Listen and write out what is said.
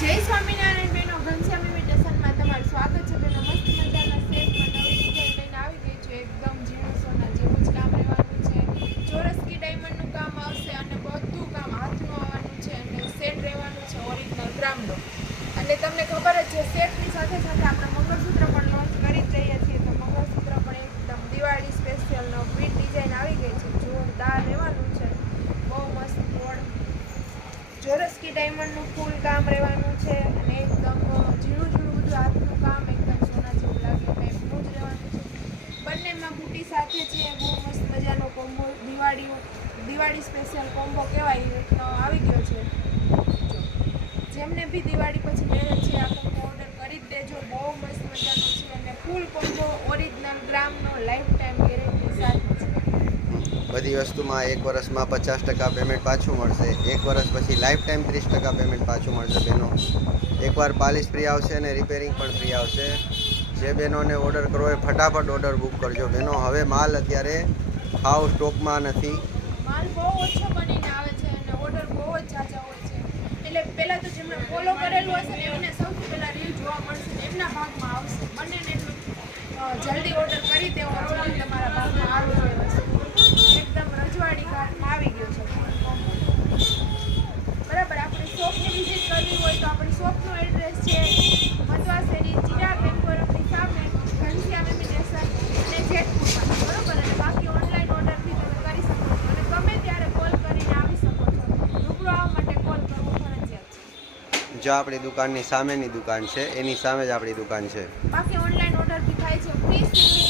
જય સ્વામિનારાયણ બેનો, ઘનશ્યામ ઇમિટેશનમાં તમારું સ્વાગત છે બેનો. મસ્ત મજાના સેટમાં નવી ડિઝાઇન લઈને આવી ગઈ છે. એકદમ ઝીણું સોના જેવું જ કામ રહેવાનું છે. ચોરસ કી ડાયમંડનું કામ આવશે અને બધું કામ હાથનું આવવાનું છે અને સેટ રહેવાનું છે ઓરિજિનલ ગ્રામનો. અને તમને ખબર જ છે, સેટની સાથે સાથે આપણે મંગળસૂત્ર પણ લોન્ચ કરી જ રહ્યા છીએ. તો મંગળસૂત્ર પણ એકદમ દિવાળી સ્પેશિયલ બીટ ડિઝાઇન આવી ગઈ છે. જોરદાર રહેવાનું છે, બહુ મસ્ત ગોળ ચોરસ કી ડાયમંડનું ફૂલ કામ રહેવાનું છે અને એકદમ ઝીણું બધું હાથનું કામ એકદમ સોના જેવું લાગે ટાઈપનું જ રહેવાનું છે. બંનેમાં બુટી સાથે છે. બહુ મસ્ત મજાનો કોમ્બો, દિવાળી સ્પેશિયલ કોમ્બો કહેવાય આવી ગયો છે. જેમને બી દિવાળી પછી મેરેજ છે આ કોમ્બો ઓર્ડર કરી જ દેજો. બહુ મસ્ત મજાનો છે અને ફૂલ કોમ્બો ઓરિજિનલ ગ્રામનો લાઈફ ટાઈમ ગેરંટી સાથે છે. બધી વસ્તુમાં 1 વર્ષમાં 50% પેમેન્ટ પાછું મળશે. 1 વર્ષ પછી લાઈફ ટાઈમ 30% પેમેન્ટ પાછું મળશે બહેનો. એકવાર પાલિશ ફ્રી આવશે અને રિપેરિંગ પણ ફ્રી આવશે. જે બહેનોને ઓર્ડર કરવો હોય ફટાફટ ઓર્ડર બુક કરજો બહેનો. હવે માલ અત્યારે હાવ સ્ટોકમાં નથી. માલ બહુ ઓછો બનીને આવે છે અને ઓર્ડર બહુ જ ઝાઝા હોય છે. એટલે પહેલાં તો જેમણે ફોલો કરેલું હશે ને એમને સૌથી પહેલાં રીલ જોવા મળશે ને એમના ભાગમાં આવશે. બંનેને એટલું જલ્દી ઓર્ડર કરી દેવો જોઈએ. તમારા ભાગમાં આવી જાય વસ્તુ એકદમ રજવાડી ઘાટમાં આવી ગયો છે. બરાબર, આપણી શોપની વિઝિટ કરવી હોય તો આપણી શોપનું એડ્રેસ છે મધવા શેરી, ચિરાગ એમ્પોરમની સામે, ઘનશ્યામ ઇમિટેશન અને જેતપુરમાં. બરાબર, અને બાકી ઓનલાઈન ઓર્ડરથી તમે કરી શકો છો અને ગમે ત્યારે કોલ કરીને આવી શકો છો. રૂબરૂ આવવા માટે કોલ કરવો ફરજિયાત છે. જો આપણી દુકાનની સામેની દુકાન છે, એની સામે જ આપણી દુકાન છે. બાકી ઓનલાઈન ઓર્ડરથી થાય છે. Free shipping